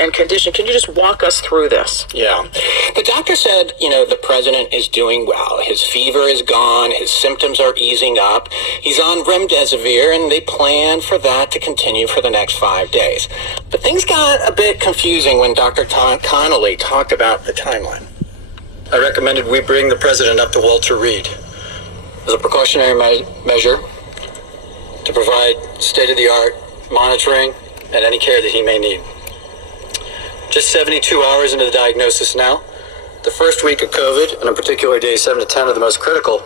and condition. Can you just walk us through this? Yeah. The doctor said, the president is doing well. His fever is gone. His symptoms are easing up. He's on remdesivir, and they plan for that to continue for the next 5 days. But things got a bit confusing when Dr. Connolly talked about the timeline. I recommended we bring the president up to Walter Reed as a precautionary measure to provide state-of-the-art monitoring and any care that he may need. Just 72 hours into the diagnosis now. The first week of COVID, and in particular days 7 to 10, are the most critical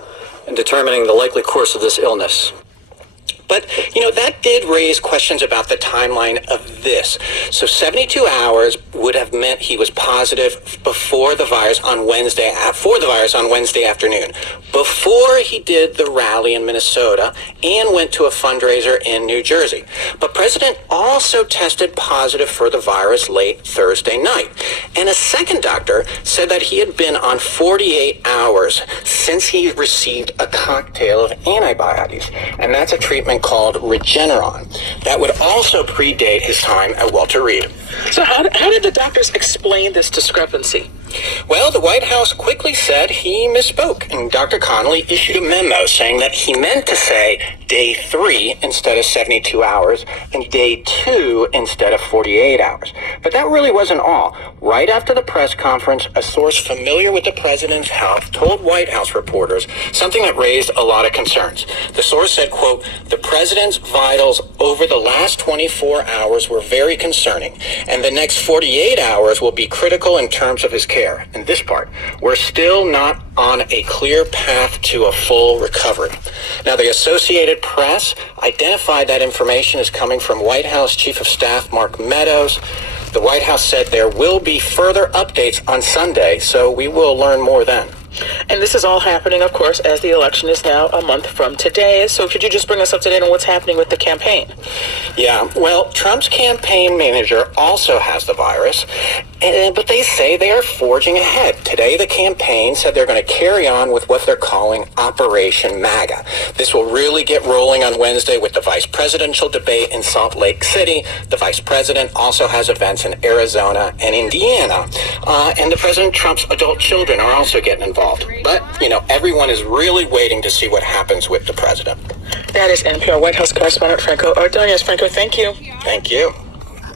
in determining the likely course of this illness. But, that did raise questions about the timeline of this. So 72 hours would have meant he was positive for the virus on Wednesday afternoon, before he did the rally in Minnesota and went to a fundraiser in New Jersey. But President also tested positive for the virus late Thursday night. And a second doctor said that he had been on 48 hours since he received a cocktail of antibodies. And that's a treatment called Regeneron. That would also predate his time at Walter Reed. So how did the doctors explain this discrepancy? Well, the White House quickly said he misspoke, and Dr. Connolly issued a memo saying that he meant to say day 3 instead of 72 hours and day 2 instead of 48 hours. But that really wasn't all. Right after the press conference, a source familiar with the president's health told White House reporters something that raised a lot of concerns. The source said, quote, "The president's vitals over the last 24 hours were very concerning, and the next 48 hours will be critical in terms of his care." And this part, we're still not on a clear path to a full recovery. Now, the Associated Press identified that information as coming from White House Chief of Staff Mark Meadows. The White House said there will be further updates on Sunday, so we will learn more then. And this is all happening, of course, as the election is now a month from today. So could you just bring us up to date on what's happening with the campaign? Yeah, well, Trump's campaign manager also has the virus, but they say they are forging ahead. Today, the campaign said they're going to carry on with what they're calling Operation MAGA. This will really get rolling on Wednesday with the vice presidential debate in Salt Lake City. The vice president also has events in Arizona and Indiana. And the President Trump's adult children are also getting involved. But, everyone is really waiting to see what happens with the president. That is NPR White House correspondent Franco Ordonez. Franco, thank you. Thank you.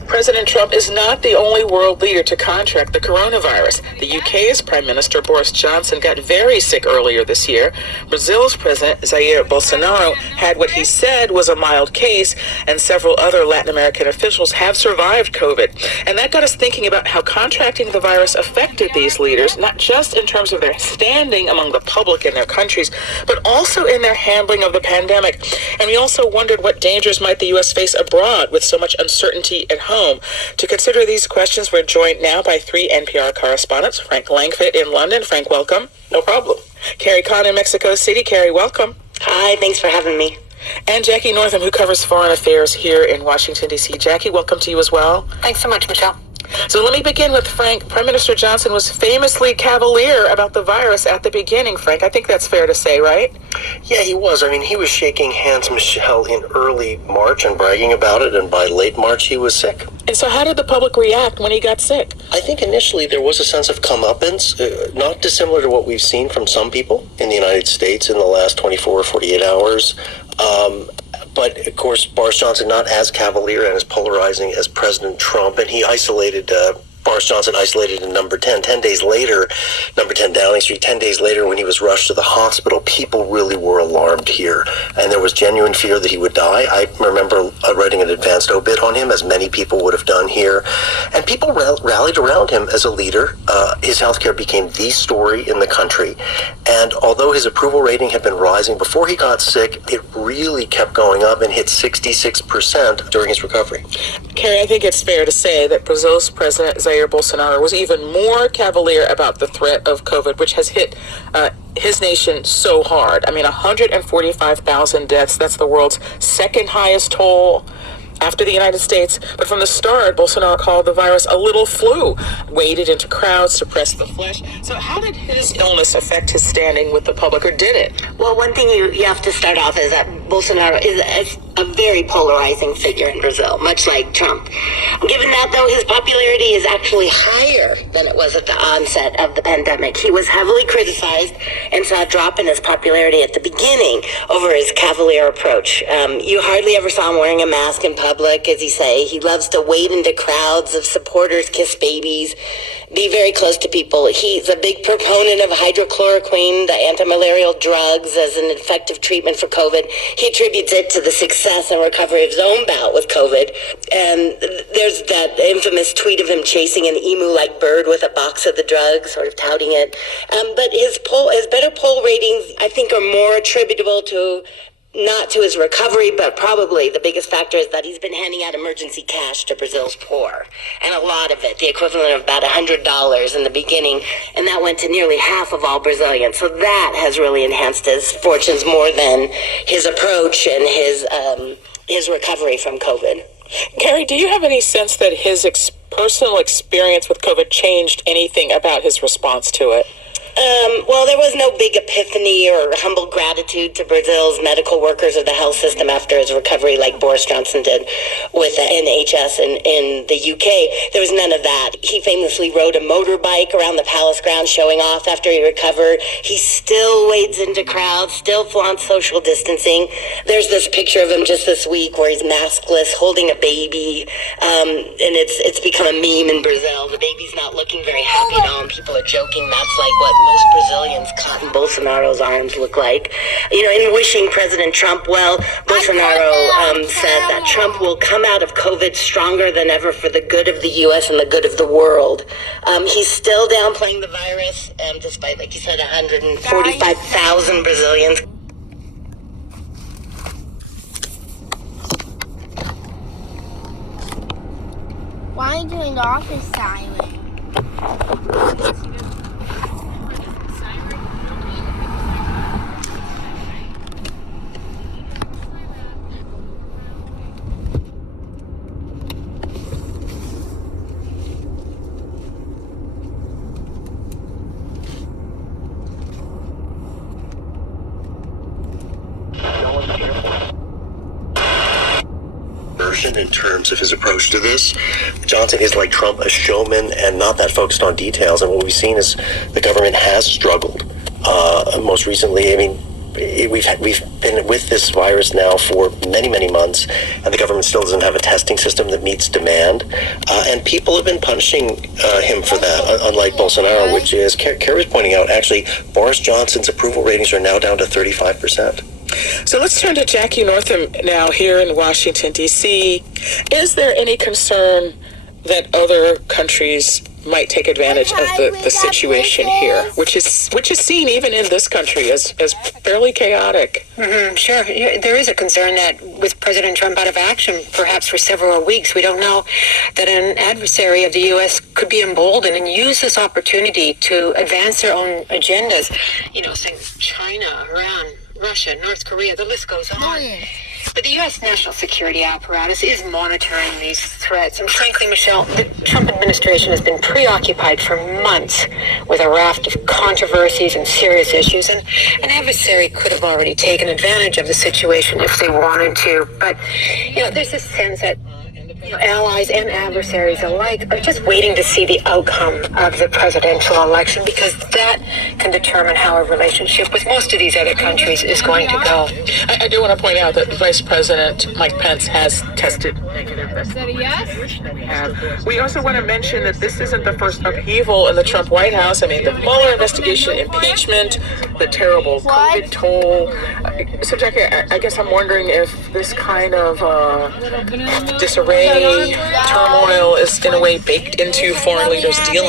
President Trump is not the only world leader to contract the coronavirus. The UK's Prime Minister Boris Johnson got very sick earlier this year. Brazil's President Jair Bolsonaro had what he said was a mild case, and several other Latin American officials have survived COVID. And that got us thinking about how contracting the virus affected these leaders, not just in terms of their standing among the public in their countries, but also in their handling of the pandemic. And we also wondered what dangers might the U.S. face abroad with so much uncertainty at home. To consider these questions, we're joined now by 3 NPR correspondents. Frank Langfitt in London. Frank, welcome. No problem. Carrie Kahn in Mexico City. Carrie, welcome. Hi, thanks for having me. And Jackie Northam, who covers foreign affairs here in Washington, D.C. Jackie, welcome to you as well. Thanks so much, Michelle. So let me begin with Frank. Prime Minister Johnson was famously cavalier about the virus at the beginning, Frank. I think that's fair to say, right? Yeah, he was. He was shaking hands, Michelle, in early March and bragging about it, and by late March he was sick. And so how did the public react when he got sick? I think initially there was a sense of comeuppance, not dissimilar to what we've seen from some people in the United States in the last 24 or 48 hours. But, of course, Boris Johnson not as cavalier and as polarizing as President Trump, and he isolated Boris Johnson isolated in number 10. 10 days later, number 10 Downing Street, 10 days later when he was rushed to the hospital, people really were alarmed here. And there was genuine fear that he would die. I remember writing an advanced obit on him, as many people would have done here. And people rallied around him as a leader. His healthcare became the story in the country. And although his approval rating had been rising before he got sick, it really kept going up and hit 66% during his recovery. Carrie, I think it's fair to say that Brazil's President Jair Bolsonaro was even more cavalier about the threat of COVID, which has hit his nation so hard. 145,000 deaths. That's the world's second highest toll after the United States. But from the start, Bolsonaro called the virus a little flu, waded into crowds, suppressed the flesh. So how did his illness affect his standing with the public, or did it? Well, one thing you have to start off is that Bolsonaro is a very polarizing figure in Brazil, much like Trump. Given that, though, his popularity is actually higher than it was at the onset of the pandemic. He was heavily criticized and saw a drop in his popularity at the beginning over his cavalier approach. You hardly ever saw him wearing a mask in public, as he say. He loves to wade into crowds of supporters, kiss babies, be very close to people. He's a big proponent of hydrochloroquine, the anti-malarial drugs, as an effective treatment for COVID. He attributes it to the success and recovery of his own bout with COVID. And there's that infamous tweet of him chasing an emu-like bird with a box of the drug, sort of touting it. But his better poll ratings, I think, are more attributable to not to his recovery, but probably the biggest factor is that he's been handing out emergency cash to Brazil's poor. And a lot of it, the equivalent of about $100 in the beginning, and that went to nearly half of all Brazilians. So that has really enhanced his fortunes more than his approach and his recovery from COVID. Carrie, do you have any sense that his personal experience with COVID changed anything about his response to it? Well, there was no big epiphany or humble gratitude to Brazil's medical workers or the health system after his recovery like Boris Johnson did with the NHS in the UK. There was none of that. He famously rode a motorbike around the palace grounds showing off after he recovered. He still wades into crowds, still flaunts social distancing. There's this picture of him just this week where he's maskless, holding a baby, and it's become a meme in Brazil. The baby's not looking very happy at all, and people are joking that's like what most Brazilians caught in Bolsonaro's arms look like. You know, in wishing President Trump well, Bolsonaro said that Trump will come out of COVID stronger than ever for the good of the U.S. and the good of the world. He's still downplaying the virus, despite, like you said, 145,000 Brazilians. Why are you doing the office silent? In terms of his approach to this, Johnson is like Trump, a showman and not that focused on details. And what we've seen is the government has struggled. Most recently, I mean, we've been with this virus now for many months, and the government still doesn't have a testing system that meets demand. And people have been punishing him for that, unlike Bolsonaro, which is, Carrie's pointing out, actually, Boris Johnson's approval ratings are now down to 35%. So let's turn to Jackie Northam now here in Washington, D.C. Is there any concern that other countries might take advantage of the situation here, which is seen even in this country as fairly chaotic? Mm-hmm, sure. There is a concern that with President Trump out of action, perhaps for several weeks, we don't know that an adversary of the U.S. could be emboldened and use this opportunity to advance their own agendas. You know, things China, Iran, Russia, North Korea, the list goes on. But the U.S. national security apparatus is monitoring these threats. And frankly, Michelle, the Trump administration has been preoccupied for months with a raft of controversies and serious issues. And an adversary could have already taken advantage of the situation if they wanted to. But, you know, there's this sense that allies and adversaries alike are just waiting to see the outcome of the presidential election, because that can determine how a relationship with most of these other countries is going to go. I do want to point out that Vice President Mike Pence has tested negative. Is that a yes? We also want to mention that this isn't the first upheaval in the Trump White House. I mean, the Mueller investigation, impeachment, the terrible COVID toll. So, Jackie, I guess I'm wondering if this kind of disarray, turmoil is in a way baked into foreign leaders' dealings.